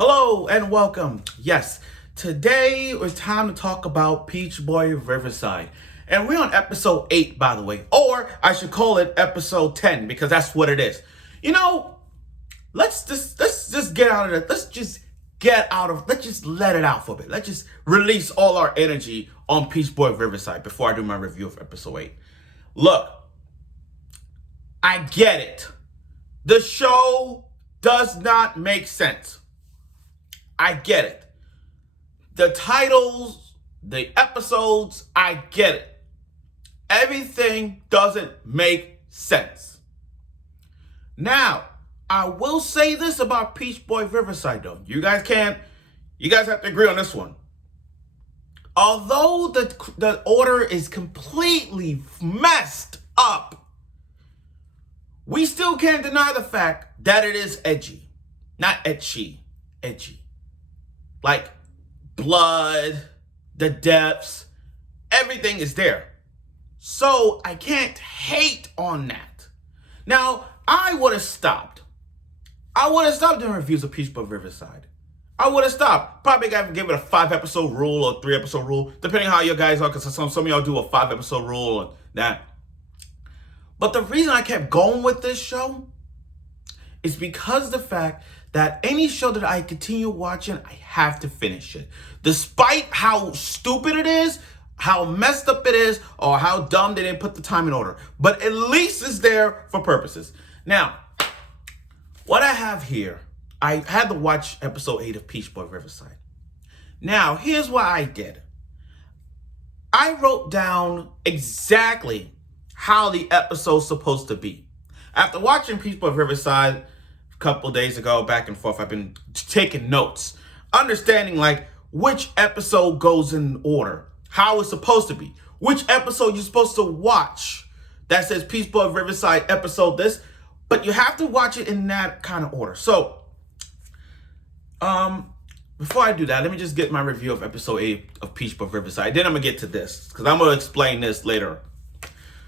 Hello and welcome. Yes, today it's time to talk about Peach Boy Riverside. And we're on episode 8, by the way. Or I should call it episode 10 because that's what it is. You know, let's just get out of it. Let's just let it out for a bit. Let's just release all our energy on Peach Boy Riverside before I do my review of episode 8. Look, I get it. The show does not make sense. I get it. The titles, the episodes, I get it. Everything doesn't make sense. Now, I will say this about Peach Boy Riverside though. You guys have to agree on this one. Although the order is completely messed up, we still can't deny the fact that it is edgy. Not etchy, edgy. Like blood, the depths, everything is there. So I can't hate on that. Now, I would have stopped. Doing reviews of Peach Boy Riverside. I would have stopped. Probably got to give it a 5-episode rule or 3-episode rule, depending how you guys are, because some of y'all do a 5-episode rule and that. But the reason I kept going with this show is because of the fact that any show that I continue watching, I have to finish it. Despite how stupid it is, how messed up it is, or how dumb they didn't put the time in order. But at least it's there for purposes. Now, what I have here, I had to watch episode 8 of Peach Boy Riverside. Now, here's what I did. I wrote down exactly how the episode's supposed to be. After watching Peach Boy Riverside a couple days ago, back and forth, I've been taking notes, understanding like which episode goes in order, how it's supposed to be, which episode you're supposed to watch that says Peach Boy Riverside episode this, but you have to watch it in that kind of order. So, before I do that, let me just get my review of episode 8 of Peach Boy Riverside. Then I'm gonna get to this because I'm gonna explain this later.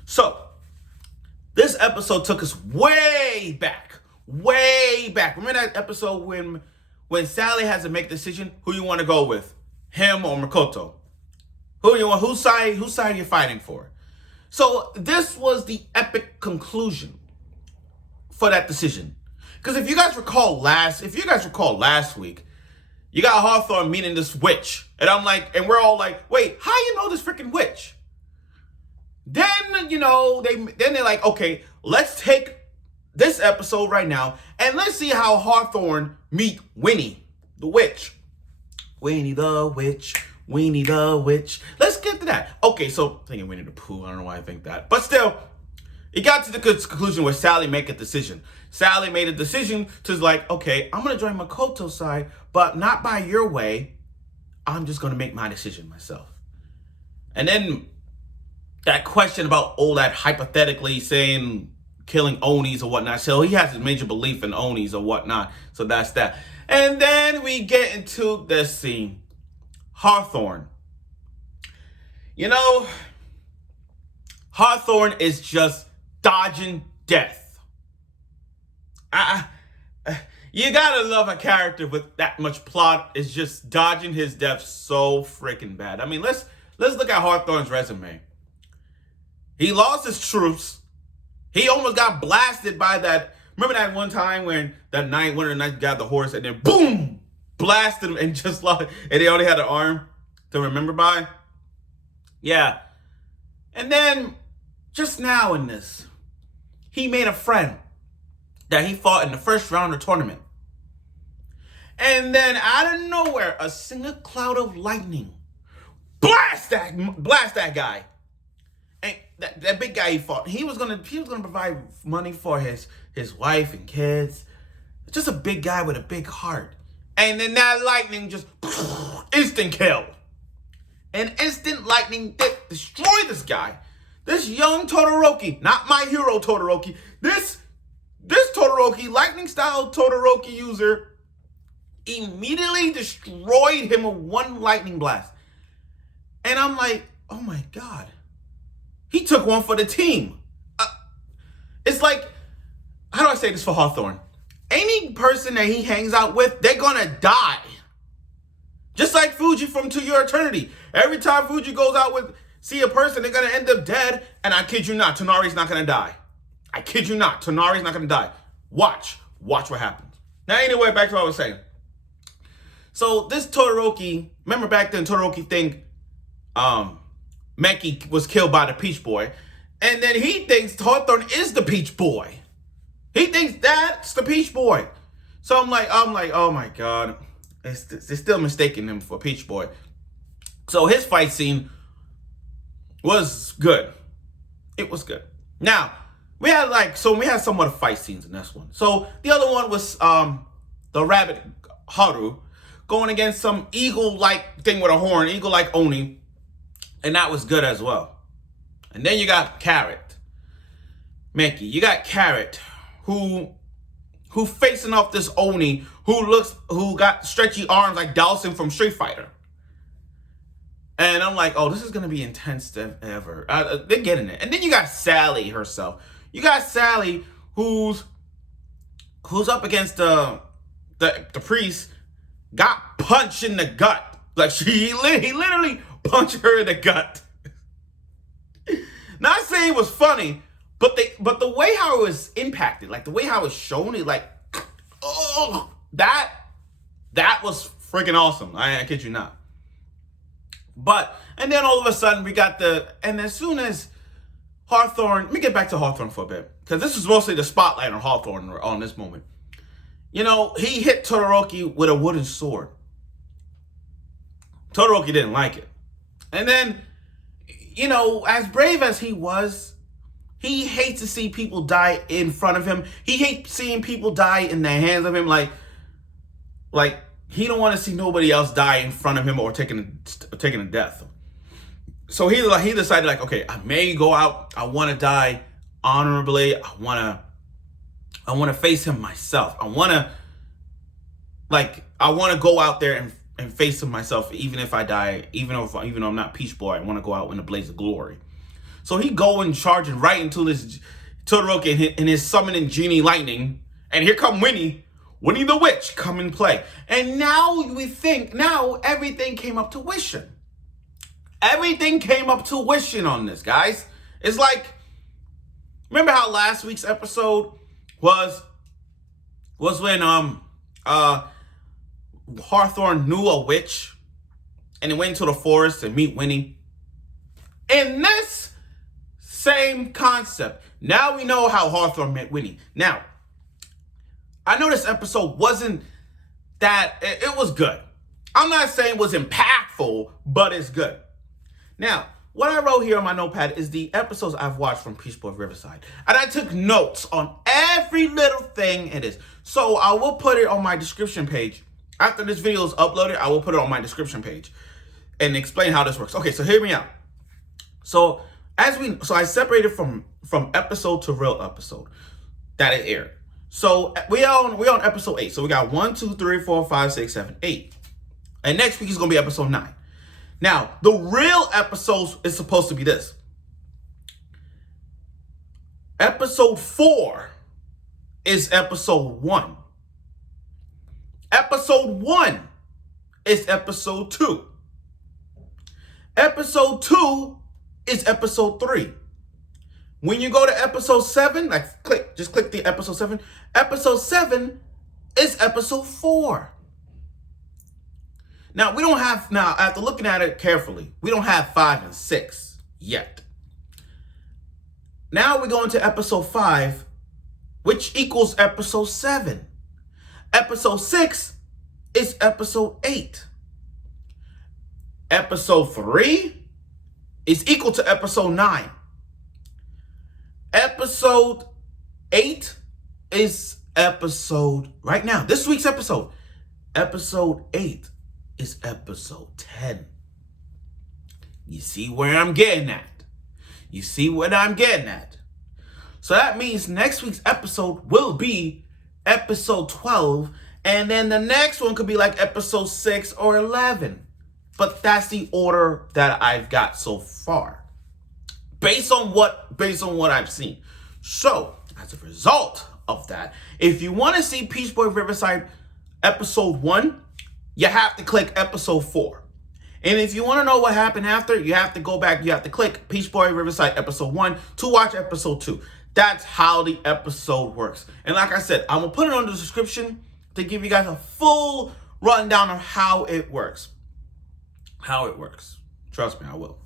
So, this episode took us way back. Remember that episode when Sally has to make a decision who you want to go with, him or Makoto? Whose side are you fighting for? So this was the epic conclusion for that decision. Because if you guys recall last week, you got Hawthorne meeting this witch, and we're all like, wait, how you know this freaking witch? Then, they're like, okay, let's take this episode right now and let's see how Hawthorne meet Winnie, the witch. Winnie the witch, Winnie the witch. Let's get to that. Okay, so thinking Winnie the Pooh, I don't know why I think that. But still, it got to the conclusion where Sally made a decision. Sally made a decision to like, okay, I'm going to join Makoto's side, but not by your way. I'm just going to make my decision myself. And then that question about all that hypothetically saying killing Onis or whatnot. So he has his major belief in Onis or whatnot. So that's that. And then we get into this scene. Hawthorne. Hawthorne is just dodging death. You gotta love a character with that much plot is just dodging his death so freaking bad. I mean, let's look at Hawthorne's resume. He lost his troops. He almost got blasted by that. Remember that one time when one of the knights got the horse and then boom, blasted him and just lost, and they only had an arm to remember by? Yeah. And then just now in this, he made a friend that he fought in the first round of the tournament. And then out of nowhere, a single cloud of lightning blast that guy. And that big guy he fought, he was gonna provide money for his wife and kids. Just a big guy with a big heart. And then that lightning just instant kill. And instant lightning destroyed this guy. This young Todoroki, not my hero Todoroki. This Todoroki, lightning style Todoroki user, immediately destroyed him with one lightning blast. And I'm like, oh my God. He took one for the team. It's like, how do I say this for Hawthorne? any person that he hangs out with, they're gonna die. Just like Fuji from To Your Eternity. Every time Fuji goes out with, see a person, they're gonna end up dead. And I kid you not, Tonari's not gonna die. I kid you not, Tonari's not gonna die. Watch what happens. Now anyway, back to what I was saying. So this Todoroki, remember back then Todoroki think Meki was killed by the Peach Boy. And then he thinks Hawthorne is the Peach Boy. He thinks that's the Peach Boy. So I'm like, oh my God. They're still mistaking him for Peach Boy. So his fight scene was good. It was good. Now, we had somewhat of fight scenes in this one. So the other one was the rabbit Haru going against some eagle-like thing with a horn, eagle-like Oni. And that was good as well. And then you got Carrot. Meki, you got Carrot, who facing off this Oni who got stretchy arms like Dawson from Street Fighter. And I'm like, oh, this is gonna be intense ever. They're getting it. And then you got Sally herself. You got Sally who's up against the priest, got punched in the gut. Like he literally punched her in the gut. Not saying it was funny, but the way how it was impacted, like the way how it was shown, it like, oh, that was freaking awesome. I kid you not. And then all of a sudden we got and as soon as Hawthorne, let me get back to Hawthorne for a bit, because this is mostly the spotlight on Hawthorne on this moment. You know, he hit Todoroki with a wooden sword. Todoroki didn't like it. And then, you know, as brave as he was, he hates to see people die in front of him. He hates seeing people die in the hands of him. Like he don't want to see nobody else die in front of him or taking a death. So he decided, like, okay, I may go out. I want to die honorably. I want to face him myself. I want to go out there and face him myself, even if I die, even though I'm not Peach Boy. I want to go out in a blaze of glory. So he going charging right into this Todoroki and his summoning genie lightning, and here come Winnie the Witch come in play. And now everything came up to wishing. Everything came up to wishing on this, guys. It's like, remember how last week's episode was when Hawthorne knew a witch and he went into the forest to meet Winnie? In this same concept, now we know how Hawthorne met Winnie. Now, I know this episode wasn't that, it was good. I'm not saying it was impactful, but it's good. Now, what I wrote here on my notepad is the episodes I've watched from Peach Boy Riverside. And I took notes on every little thing it is. So I will put it on my description page. After this video is uploaded, I will put it on my description page and explain how this works. Okay, so hear me out. So I separated from episode to real episode that it aired. So we on episode 8. So we got 1, 2, 3, 4, 5, 6, 7, 8. And next week is gonna be episode 9. Now, the real episode is supposed to be this. Episode 4 is episode 1. Episode 1 is episode 2. Episode 2 is episode 3. When you go to episode 7, just click the episode 7. Episode 7 is episode 4. Now, after looking at it carefully, we don't have 5 and 6 yet. Now we're going to episode 5, which equals episode 7. Episode 6 is episode 8. Episode 3 is equal to episode 9. Episode 8 is right now, this week's episode. Episode 8 is episode 10. You see where I'm getting at? You see what I'm getting at? So that means next week's episode will be episode 12, and then the next one could be like episode 6 or 11. But that's the order that I've got so far, based on what I've seen. So as a result of that. If you want to see Peach Boy Riverside episode 1, you have to click episode 4. And if you want to know what happened after, you have to go back, you have to click Peach Boy Riverside episode 1 to watch episode 2. That's how the episode works. And like I said, I'm going to put it on the description to give you guys a full rundown of how it works. How it works. Trust me, I will.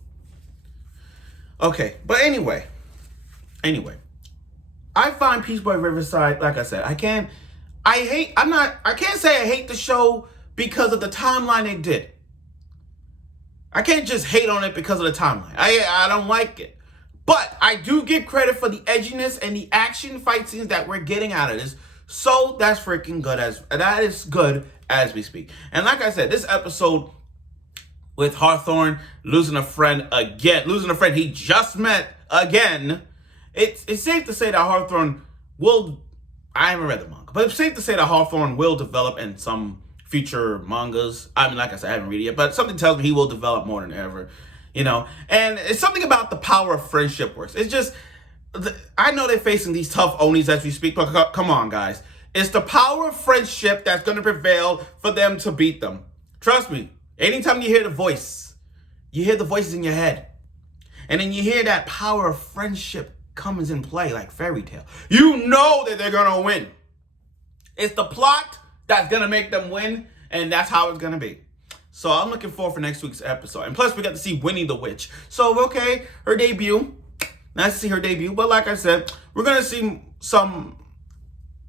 Okay, but anyway, I find Peach Boy Riverside, like I said, I can't say I hate the show because of the timeline they did. I can't just hate on it because of the timeline. I don't like it. But I do give credit for the edginess and the action fight scenes that we're getting out of this. So that's freaking good. That is good as we speak. And like I said, this episode with Hawthorne losing a friend he just met again. It's safe to say that Hawthorne will, I haven't read the manga, but it's safe to say that Hawthorne will develop in some future mangas. I mean, like I said, I haven't read it yet, but something tells me he will develop more than ever, and it's something about the power of friendship works. It's just, I know they're facing these tough Onis as we speak, but come on, guys. It's the power of friendship that's going to prevail for them to beat them. Trust me. Anytime you hear the voices in your head, and then you hear that power of friendship comes in play like fairy tale, you know that they're going to win. It's the plot that's going to make them win, and that's how it's going to be. So I'm looking forward for next week's episode. And plus, we got to see Winnie the Witch. So, okay, her debut. Nice to see her debut. But like I said, we're going to see some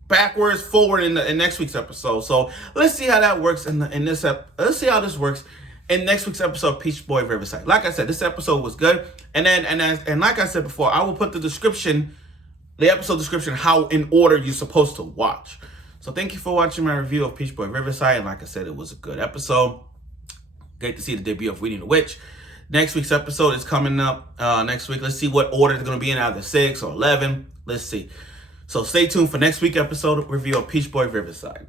backwards, forward in next week's episode. So let's see how that works let's see how this works in next week's episode of Peach Boy Riverside. Like I said, this episode was good. And like I said before, I will put the episode description, how in order you're supposed to watch. So thank you for watching my review of Peach Boy Riverside. And like I said, it was a good episode. Great to see the debut of Winnie the Witch. Next week's episode is coming up next week. Let's see what order it's going to be in, either 6 or 11. Let's see. So stay tuned for next week's episode review of Peach Boy Riverside.